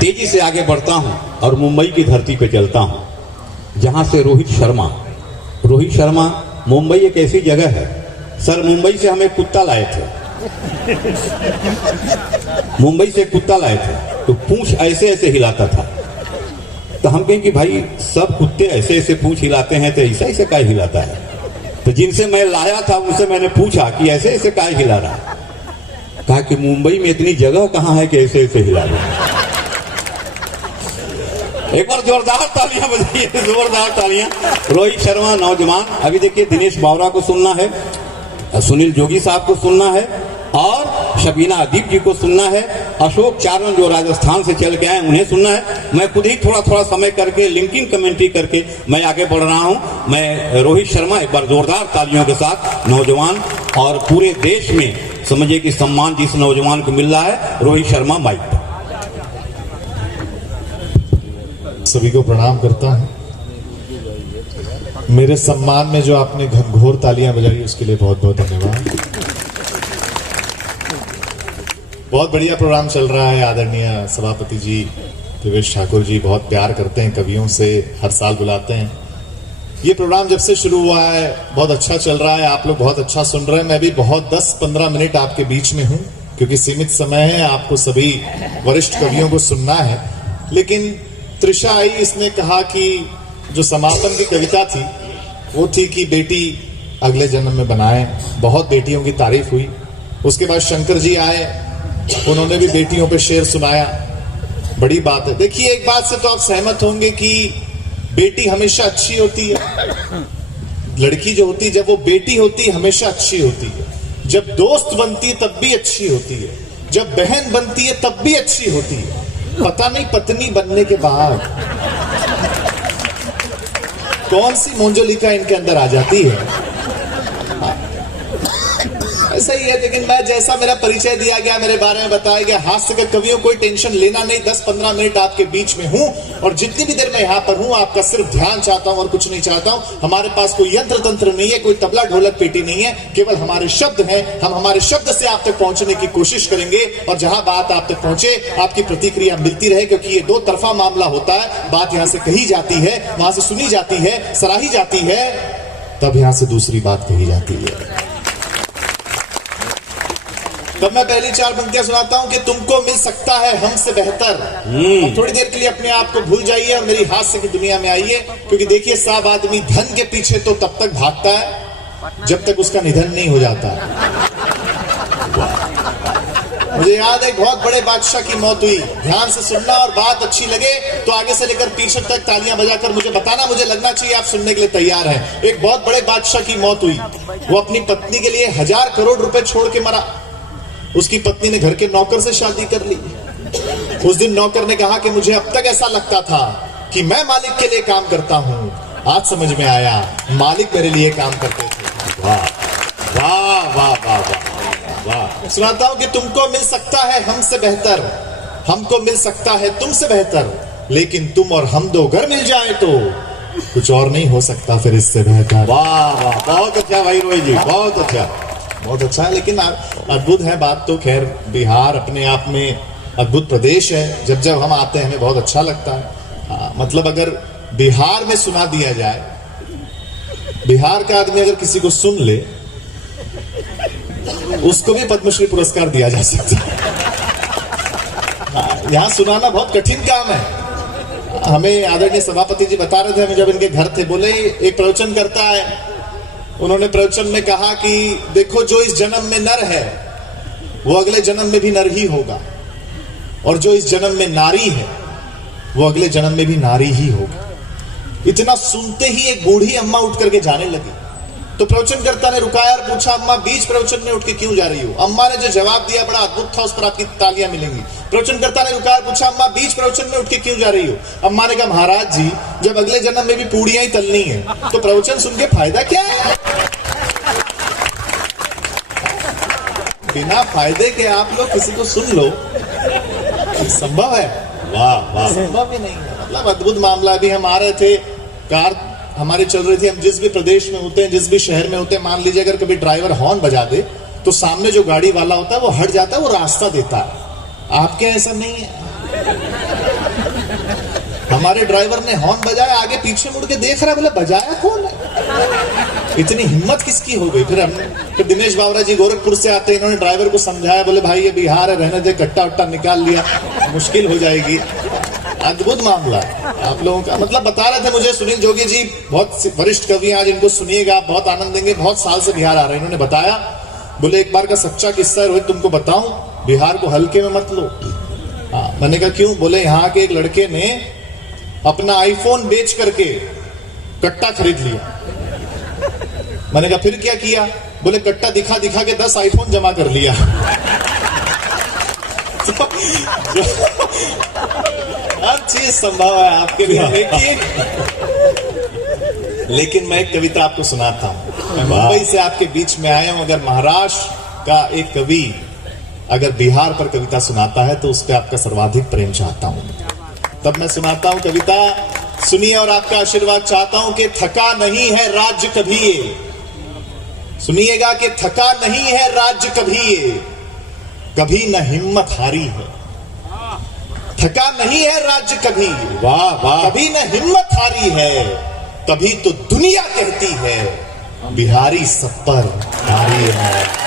तेजी से आगे बढ़ता हूं और मुंबई की धरती पे चलता हूं, जहां से रोहित शर्मा मुंबई एक ऐसी जगह है सर, मुंबई से हमें कुत्ता लाए थे, मुंबई से कुत्ता लाए थे, तो पूंछ ऐसे ऐसे हिलाता था। तो हम कहें कि भाई सब कुत्ते ऐसे ऐसे पूंछ हिलाते हैं तो ऐसा ऐसे काय हिलाता है। तो जिनसे मैं लाया था उनसे मैंने पूछा कि ऐसे ऐसे काय हिला रहा। कहा कि मुंबई में इतनी जगह कहां है कि ऐसे ऐसे हिला रहा। एक बार जोरदार तालियां बजाइए, जोरदार तालियां। रोहित शर्मा नौजवान, अभी देखिए दिनेश बावरा को सुनना है, सुनील जोगी साहब को सुनना है और शबीना अदीब जी को सुनना है, अशोक चारण जो राजस्थान से चल के आए उन्हें सुनना है। मैं खुद ही थोड़ा थोड़ा समय करके लिंकिंग कमेंट्री करके मैं आगे बढ़ रहा हूं। मैं रोहित शर्मा, एक बार जोरदार तालियों के साथ, नौजवान, और पूरे देश में समझिए कि सम्मान जिस नौजवान को मिल रहा है, रोहित शर्मा माइक पर। सभी को प्रणाम करता हूं। मेरे सम्मान में जो आपने घनघोर तालियां बजाई उसके लिए बहुत बहुत धन्यवाद। बहुत बढ़िया प्रोग्राम चल रहा है। आदरणीय सभापति जी देवेश ठाकुर जी बहुत प्यार करते हैं, कवियों से हर साल बुलाते हैं। ये प्रोग्राम जब से शुरू हुआ है बहुत अच्छा चल रहा है, आप लोग बहुत अच्छा सुन रहे हैं। मैं भी बहुत 10-15 मिनट आपके बीच में हूं क्योंकि सीमित समय है, आपको सभी वरिष्ठ कवियों को सुनना है। लेकिन त्रिशा आई, इसने कहा कि जो समापन की कविता थी वो थी कि बेटी अगले जन्म में बनाए। बहुत बेटियों की तारीफ हुई। उसके बाद शंकर जी आए, उन्होंने भी बेटियों पे शेर सुनाया। बड़ी बात है। देखिए एक बात से तो आप सहमत होंगे कि बेटी हमेशा अच्छी होती है। लड़की जो होती है जब वो बेटी होती है हमेशा अच्छी होती है। जब दोस्त बनती है तब भी अच्छी होती है, जब बहन बनती है तब भी अच्छी होती है। पता नहीं पत्नी बनने के बाद कौन सी मोंजोलिका इनके अंदर आ जाती है। ऐसा ही है। लेकिन मैं जैसा मेरा परिचय दिया गया, मेरे बारे में बताया गया, हास्य के कवियों कोई टेंशन लेना नहीं। 10-15 मिनट आपके बीच में हूं और जितनी भी देर मैं यहां पर हूं आपका सिर्फ ध्यान चाहता हूं और कुछ नहीं चाहता हूं। हमारे पास कोई यंत्र तंत्र नहीं है, कोई तबला ढोलक पेटी नहीं है, केवल हमारे शब्द हैं। हम हमारे शब्द से आप तक पहुंचने की कोशिश करेंगे और जहां बात आप तक पहुंचे आपकी प्रतिक्रिया मिलती रहे, क्योंकि ये दो तरफा मामला होता है। बात यहां से कही जाती है, वहां से सुनी जाती है, सराही जाती है, तब यहां से दूसरी बात कही जाती है। तब मैं पहली 4 पंक्तियां सुनाता हूं कि तुमको मिल सकता है हमसे बेहतर। थोड़ी देर के लिए अपने आप को भूल जाइए और मेरी हास्य की दुनिया में आइए, क्योंकि देखिए सब आदमी धन के पीछे तो तब तक भागता है जब तक उसका निधन नहीं हो जाता। मुझे याद है एक बहुत बड़े बादशाह की मौत हुई। ध्यान से सुनना और बात अच्छी लगे तो आगे से लेकर पीछे तक तालियां बजाकर मुझे बताना, मुझे लगना चाहिए आप सुनने के लिए तैयार हैं। एक बहुत बड़े बादशाह की मौत हुई। वो अपनी पत्नी के लिए 1000 करोड़ रुपए छोड़ के मरा। उसकी पत्नी ने घर के नौकर से शादी कर ली। उस दिन नौकर ने कहा कि मुझे अब तक ऐसा लगता था कि मैं मालिक के लिए काम करता हूं, आज समझ में आया मालिक मेरे लिए काम करते थे। वाह वाह वाह वाह वाह वाह। सुनाता हूं कि तुमको मिल सकता है हमसे बेहतर, हमको मिल सकता है तुमसे बेहतर, लेकिन तुम और हम दो अगर मिल जाए तो कुछ और नहीं हो सकता फिर इससे बेहतर। वाह वाह, बहुत अच्छा भाई रोहित जी, बहुत अच्छा, बहुत अच्छा है। लेकिन अद्भुत है बात तो। खैर बिहार अपने आप में अद्भुत प्रदेश है। जब जब हम आते हैं हमें बहुत अच्छा लगता है। मतलब अगर बिहार में सुना दिया जाए, बिहार का आदमी अगर किसी को सुन ले उसको भी पद्मश्री पुरस्कार दिया जा सकता है। यहां सुनाना बहुत कठिन काम है। हमें आदरणीय सभापति जी बता रहे थे, हमें जब इनके घर थे, बोले एक प्रवचन करता है। उन्होंने प्रवचन में कहा कि देखो जो इस जन्म में नर है वो अगले जन्म में भी नर ही होगा, और जो इस जन्म में नारी है वो अगले जन्म में भी नारी ही होगी। इतना सुनते ही एक बूढ़ी अम्मा उठ करके जाने लगी। तो प्रवचनकर्ता ने रुकाया और पूछा, अम्मा बीच प्रवचन में उठ के क्यों जा रही हो? अम्मा ने जो जवाब दिया बड़ा अद्भुत था, उस पर आपकी तालियां मिलेंगी। प्रवचनकर्ता ने रुकाया और पूछा, अम्मा बीच प्रवचन में उठ के क्यों जा रही हो? अम्मा ने कहा, महाराज जी जब अगले जन्म में भी पूड़ियां ही तलनी है तो प्रवचन सुन के फायदा क्या है? बिना फायदे के आप लोग किसी को सुन लो, संभव है? वाह वाह, संभव ही नहीं है। मतलब अद्भुत मामला। अभी हम आ रहे थे, कार हमारी चल रही थी। हम जिस भी प्रदेश में होते हैं, जिस भी शहर में होते हैं, मान लीजिए अगर कभी ड्राइवर हॉर्न बजा दे तो सामने जो गाड़ी वाला होता है वो हट जाता है, वो रास्ता देता है। आपके ऐसा नहीं है। हमारे ड्राइवर ने हॉर्न बजाया, आगे पीछे मुड़ के देख रहा, बोले बजाया कौन है? इतनी हिम्मत किसकी हो गई? फिर दिनेश बावरा जी गोरखपुर से आते, इन्होंने ड्राइवर को समझाया, बोले भाई ये बिहार है, रहने दे, कट्टा उट्टा निकाल लिया, मुश्किल हो जाएगी। अद्भुत मामला है आप लोगों का। मतलब बता रहे थे मुझे सुनील जोगी जी, बहुत वरिष्ठ कवि, आज इनको सुनिएगा, बहुत आनंद देंगे, बहुत साल से बिहार आ रहे हैं। इन्होंने बताया, बोले एक बार का सच्चा किस्सा है रोहित, तुमको बताऊं, बिहार को हल्के में मत लो। मैंने कहा क्यों? बोले यहाँ के एक लड़के ने अपना आईफोन बेच करके कट्टा खरीद लिया। मैंने कहा फिर क्या किया? बोले कट्टा दिखा दिखा के 10 आईफोन जमा कर लिया। हर चीज संभव है आपके लिए। लेकिन मैं एक कविता आपको सुनाता हूं। मैं मुंबई से आपके बीच में आया हूं। अगर महाराष्ट्र का एक कवि अगर बिहार पर कविता सुनाता है तो उस पर आपका सर्वाधिक प्रेम चाहता हूं। तब मैं सुनाता हूं कविता, सुनिए और आपका आशीर्वाद चाहता हूं कि थका नहीं है राज्य कभी ये। सुनिएगा कि थका नहीं है राज्य कभी ये, कभी न हिम्मत हारी है। थका नहीं है राज्य कभी, वाह वाह, कभी न हिम्मत हारी है, तभी तो दुनिया कहती है बिहारी सब पर भारी है।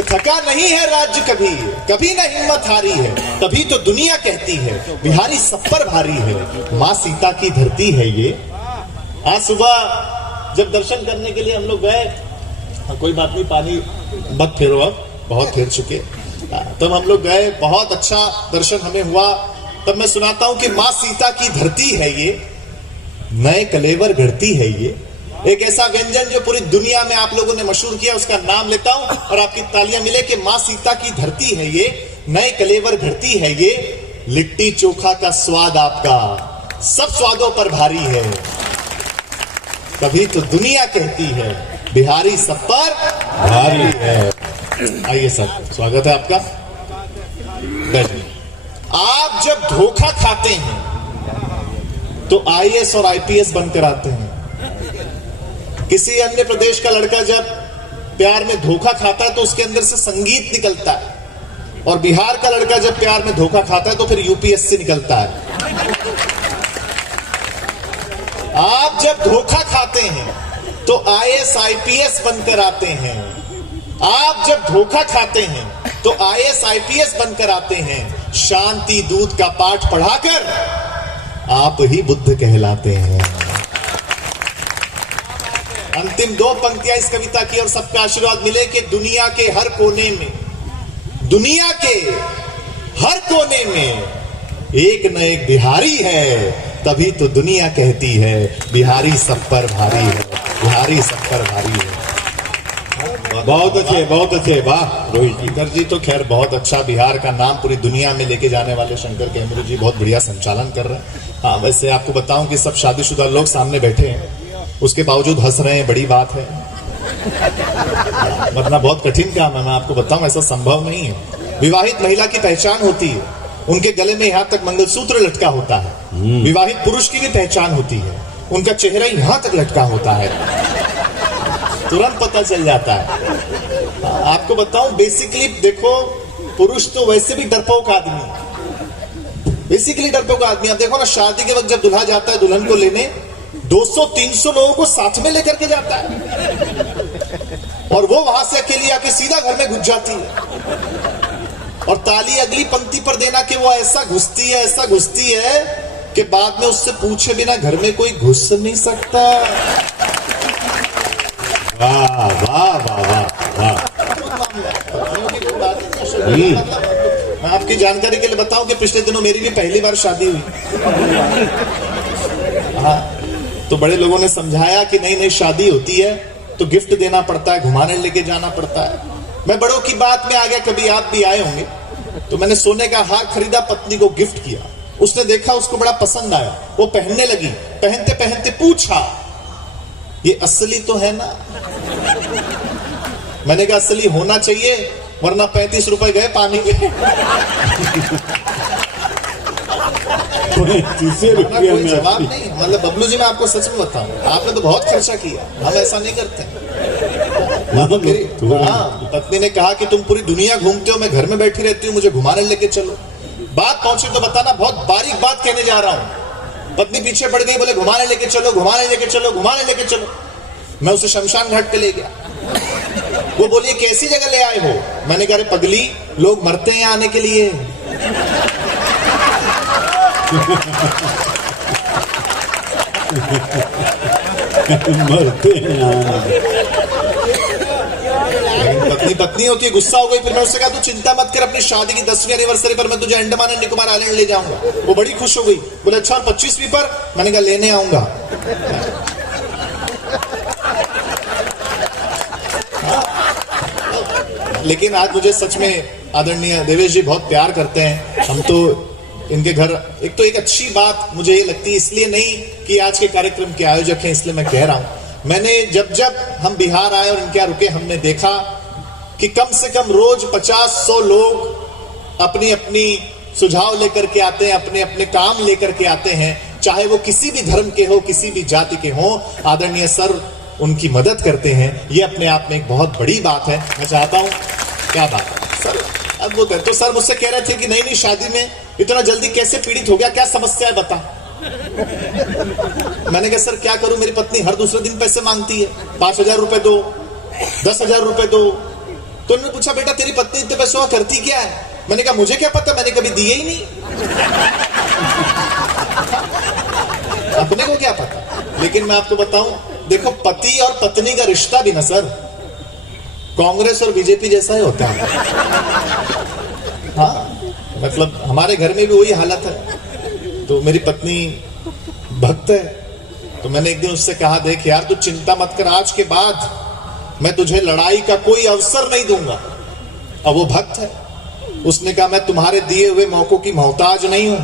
थका नहीं है राज्य कभी, कभी न हिम्मत हारी है, तभी तो दुनिया कहती है बिहारी सब पर भारी है। मां सीता की धरती है ये। आज सुबह जब दर्शन करने के लिए हम लोग गए, कोई बात नहीं, पानी मत फेरो, अब बहुत फेर चुके, तब हम लोग गए, बहुत अच्छा दर्शन हमें हुआ। तब मैं सुनाता हूं कि मां सीता की धरती है ये, नए कलेवर घड़ती है ये। एक ऐसा व्यंजन जो पूरी दुनिया में आप लोगों ने मशहूर किया, उसका नाम लेता हूं और आपकी तालियां मिले कि मां सीता की धरती है ये, नए कलेवर घड़ती है ये। लिट्टी चोखा का स्वाद आपका सब स्वादों पर भारी है, तभी तो दुनिया कहती है बिहारी सब पर भारी है। आइए सर, स्वागत है आपका। बैठिए। आप जब धोखा खाते हैं तो आईएएस और आईपीएस बनकर आते हैं। किसी अन्य प्रदेश का लड़का जब प्यार में धोखा खाता है तो उसके अंदर से संगीत निकलता है, और बिहार का लड़का जब प्यार में धोखा खाता है तो फिर यूपीएससी निकलता है। आप जब धोखा खाते हैं तो आईएएस आईपीएस बनकर आते हैं। आप जब धोखा खाते हैं तो आईएएस आईपीएस बनकर आते हैं। शांति दूत का पाठ पढ़ाकर आप ही बुद्ध कहलाते हैं। अंतिम 2 पंक्तियां इस कविता की, और सबका आशीर्वाद मिले कि दुनिया के हर कोने में, दुनिया के हर कोने में एक न एक बिहारी है, तभी तो दुनिया कहती है बिहारी सब पर भारी है, बिहारी सब पर भारी है। बहुत अच्छे, बहुत अच्छे, वाह रोहित जी। शंकर जी तो खैर बहुत अच्छा, बिहार का नाम पूरी दुनिया में लेके जाने वाले शंकर कैमरू जी बहुत बढ़िया संचालन कर रहे हैं। हाँ, वैसे आपको बताऊं कि सब शादीशुदा लोग सामने बैठे हैं, उसके बावजूद हंस रहे हैं, बड़ी बात है। वरना बहुत कठिन काम है, मैं आपको बताऊं, ऐसा संभव नहीं है। विवाहित महिला की पहचान होती है, उनके गले में यहां तक मंगलसूत्र लटका होता है। विवाहित पुरुष की भी पहचान होती है, उनका चेहरा यहां तक लटका होता है, तुरंत पता चल जाता है। आपको बताऊं, बेसिकली देखो, पुरुष तो वैसे भी डरपोक आदमी है, बेसिकली डरपोक आदमी। आप देखो ना, शादी के वक्त जब दूल्हा जाता है दुल्हन को लेने, 200-300 लोगों को साथ में लेकर के जाता है, और वो वहां से अकेली आके सीधा घर में घुस जाती है, और ताली अगली पंक्ति पर देना कि वो ऐसा घुसती है, ऐसा घुसती है कि बाद में उससे पूछे बिना घर में कोई घुस नहीं सकता। वाह वाह वाह वाह वाह। मैं आपकी जानकारी के लिए बताऊं कि पिछले दिनों मेरी भी पहली बार शादी हुई। हाँ, तो बड़े लोगों ने समझाया कि नई नई शादी होती है तो गिफ्ट देना पड़ता है, घुमाने लेके जाना पड़ता है। मैं बड़ों की बात में आ गया, कभी आप भी आए होंगे, तो मैंने सोने का हार खरीदा, पत्नी को गिफ्ट किया। उसने देखा, उसको बड़ा पसंद आया, वो पहनने लगी। पहनते पहनते पूछा, ये असली तो है ना? मैंने कहा असली होना चाहिए, वरना 35 रुपए गए पानी के। कोई जवाब नहीं। मतलब बबलू जी, मैं आपको सच में बताऊं, आपने तो बहुत खर्चा किया, हम ऐसा नहीं करते। पत्नी ने कहा कि तुम पूरी दुनिया घूमते हो, मैं घर में बैठी रहती हूँ, मुझे घुमाने लेके चलो। बात पहुंची तो बताना, बहुत बारीक बात कहने जा रहा हूं। पत्नी पीछे पड़ गई, बोले घुमाने लेके चलो, घुमाने लेके चलो, घुमाने लेके चलो। मैं उसे शमशान घाट पे ले गया। वो बोली कैसी जगह ले आए हो? मैंने कहा अरे पगली, लोग मरते हैं आने के लिए। मरते हैं। पत्नी पत्नी होती है, गुस्सा हो गई। फिर मैं उससे कहा तू चिंता मत कर, अपनी शादी की 10वीं एनिवर्सरी पर मैं तुझे अंडमान एंड निकोबार आइलैंड ले जाऊंगा। वो बड़ी खुश हो गई, बोले अच्छा और 25वीं पर? मैंने कहा लेने आऊंगा। लेकिन आज मुझे सच में आदरणीय देवेश जी बहुत प्यार करते हैं। हम तो इनके घर, एक तो एक अच्छी बात मुझे ये लगती है, इसलिए नहीं कि आज के कार्यक्रम के आयोजक हैं इसलिए मैं कह रहा हूं। मैंने जब हम बिहार आए और इनके यहाँ रुके, हमने देखा कि कम से कम रोज 50-100 लोग अपनी अपनी सुझाव लेकर के आते हैं, अपने अपने काम लेकर के आते हैं, चाहे वो किसी भी धर्म के हो, किसी भी जाति के हो। आदरणीय सर उनकी मदद करते हैं, ये अपने आप में एक बहुत बड़ी बात है। मैं चाहता हूं, क्या बात है सर, अद्भुत है। तो सर मुझसे कह रहे थे कि नई नई शादी में इतना जल्दी कैसे पीड़ित हो गया, क्या समस्या है बता। मैंने कहा सर क्या करूं, मेरी पत्नी हर दूसरे दिन पैसे मांगती है, 5,000 रुपए दो, 10,000 रुपए दो। तो उन्होंने पूछा बेटा तेरी पत्नी इतने पैसों का करती क्या है? मैंने कहा मुझे क्या पता, मैंने कभी दिए ही नहीं। अपने को क्या पता। लेकिन मैं आपको बताऊं, देखो पति और पत्नी का रिश्ता भी ना सर कांग्रेस और बीजेपी जैसा ही होता है। हाँ, मतलब हमारे घर में भी वही हालत है। तो मेरी पत्नी भक्त है, तो मैंने एक दिन उससे कहा देख यार तू चिंता मत कर, आज के बाद मैं तुझे लड़ाई का कोई अवसर नहीं दूंगा। अब वो भक्त है, उसने कहा मैं तुम्हारे दिए हुए मौकों की मोहताज नहीं हूं,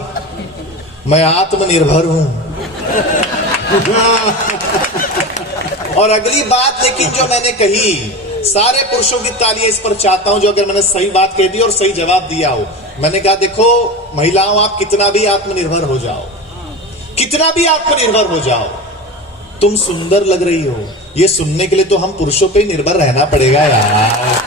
मैं आत्मनिर्भर हूं। और अगली बात लेकिन जो मैंने कही, सारे पुरुषों की तालियां इस पर चाहता हूं जो अगर मैंने सही बात कह दी और सही जवाब दिया हो। मैंने कहा देखो महिलाओं, आप कितना भी आत्मनिर्भर हो जाओ, कितना भी आत्मनिर्भर हो जाओ, तुम सुंदर लग रही हो, ये सुनने के लिए तो हम पुरुषों पे ही निर्भर रहना पड़ेगा यार।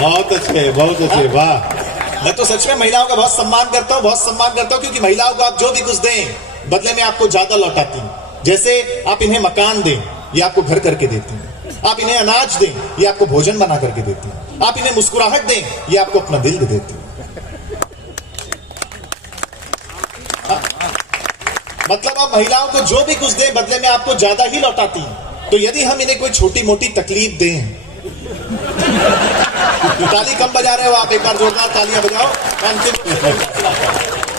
बहुत अच्छे, बहुत अच्छे, वाह। मैं तो सच में महिलाओं का बहुत सम्मान करता हूं, बहुत सम्मान करता हूं, क्योंकि महिलाओं को आप जो भी कुछ दें बदले में आपको ज्यादा लौटाती हैं। जैसे आप इन्हें मकान दें, ये आपको घर करके देती हैं। आप इन्हें अनाज दें, ये आपको भोजन बना करके देती हैं। आप इन्हें मुस्कुराहट दें, ये आपको अपना दिल दे देती हैं। मतलब आप महिलाओं को जो भी कुछ दें बदले में आपको ज्यादा ही लौटाती हैं। तो यदि हम इन्हें कोई छोटी मोटी तकलीफ दें, ताली कम बजा रहे हो आप, एक बार जोरदार तालियां बजाओ।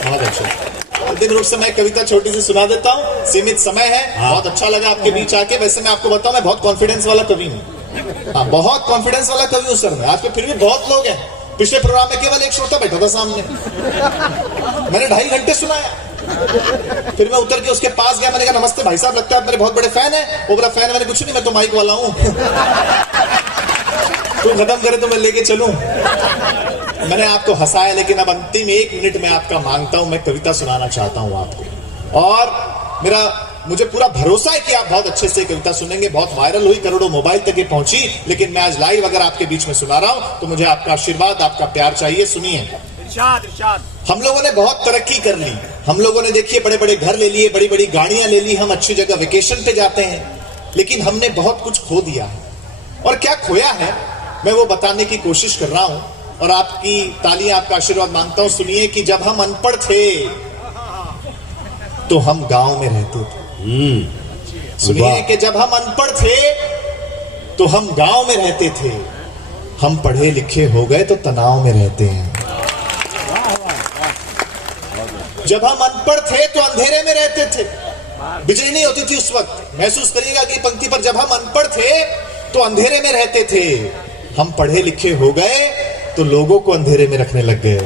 बहुत अच्छा। अंतिम रूप से मैं कविता छोटी सी सुना देता हूँ, सीमित समय है। बहुत अच्छा लगा आपके बीच आके। वैसे मैं आपको बताऊं, मैं बहुत कॉन्फिडेंस वाला कवि हूँ। हाँ, बहुत कॉन्फिडेंस वाला कवि हूँ सर मैं। आज पे फिर भी बहुत लोग हैं। पिछले प्रोग्राम में केवल एक श्रोता बैठा था सामने, मैंने 2.5 घंटे सुनाया। फिर मैं उतर के उसके पास गया, मैंने कहा नमस्ते भाई साहब, लगता है आप मेरे बहुत बड़े फैन है। वो बोला फैन है? मैंने कुछ नहीं, मैं तो माइक वाला हूँ। तू खत्म करे तो मैं लेके चलूं। मैंने आपको हंसाया, लेकिन अब अंतिम 1 मिनट में आपका मांगता हूं, मैं कविता सुनाना चाहता हूं आपको। और मुझे पूरा भरोसा है कि आप बहुत अच्छे से कविता सुनेंगे। बहुत वायरल हुई, करोड़ों मोबाइल तक ये पहुंची, लेकिन मैं आज लाइव अगर आपके बीच में सुना रहा हूं तो मुझे आपका आशीर्वाद, आपका प्यार चाहिए। सुनिए। हम लोगों ने बहुत तरक्की कर ली। हम लोगों ने देखिए बड़े बड़े घर ले लिए, बड़ी बड़ी गाड़ियां ले ली, हम अच्छी जगह वेकेशन पे जाते हैं, लेकिन हमने बहुत कुछ खो दिया है। और क्या खोया है मैं वो बताने की कोशिश कर रहा हूं, और आपकी तालियां, आपका आशीर्वाद मांगता हूं। सुनिए कि जब हम अनपढ़ थे तो हम गांव में रहते थे। सुनिए कि जब हम अनपढ़ थे तो हम गांव में रहते थे। हम पढ़े लिखे हो गए तो तनाव में रहते हैं। जब हम अनपढ़ थे तो अंधेरे में रहते थे, बिजली नहीं होती थी उस वक्त। महसूस करिएगा अगली पंक्ति पर, जब हम अनपढ़ थे तो अंधेरे में रहते थे। हम पढ़े लिखे हो गए तो लोगों को अंधेरे में रखने लग गए।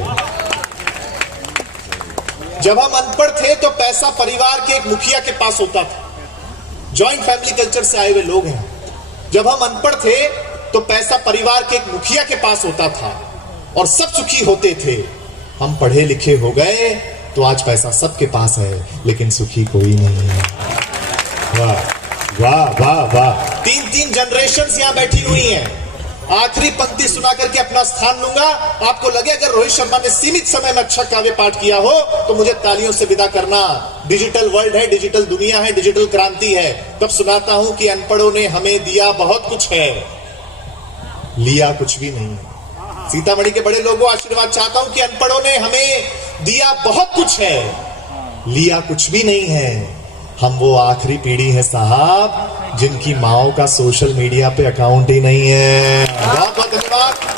जब हम अनपढ़ थे तो पैसा परिवार के एक मुखिया के पास होता था। जॉइंट फैमिली कल्चर से आए हुए लोग हैं। जब हम अनपढ़ थे तो पैसा परिवार के एक मुखिया के पास होता था और सब सुखी होते थे। हम पढ़े लिखे हो गए तो आज पैसा सबके पास है, लेकिन सुखी कोई नहीं है। वाह वाह वाह वाह, 3 जनरेशंस यहाँ बैठी हुई हैं। आखिरी पंक्ति सुना करके अपना स्थान लूंगा। आपको लगे अगर रोहित शर्मा ने सीमित समय में अच्छा काव्य पाठ किया हो तो मुझे तालियों से विदा करना। डिजिटल वर्ल्ड है, डिजिटल दुनिया है, डिजिटल क्रांति है। तब सुनाता हूं कि अनपढ़ों ने हमें दिया बहुत कुछ है, लिया कुछ भी नहीं। सीतामढ़ी के बड़े लोगों आशीर्वाद चाहता हूं कि अनपढ़ों ने हमें दिया बहुत कुछ है, लिया कुछ भी नहीं है। हम वो आखिरी पीढ़ी है साहब जिनकी माओ का सोशल मीडिया पे अकाउंट ही नहीं है। बहुत बहुत धन्यवाद।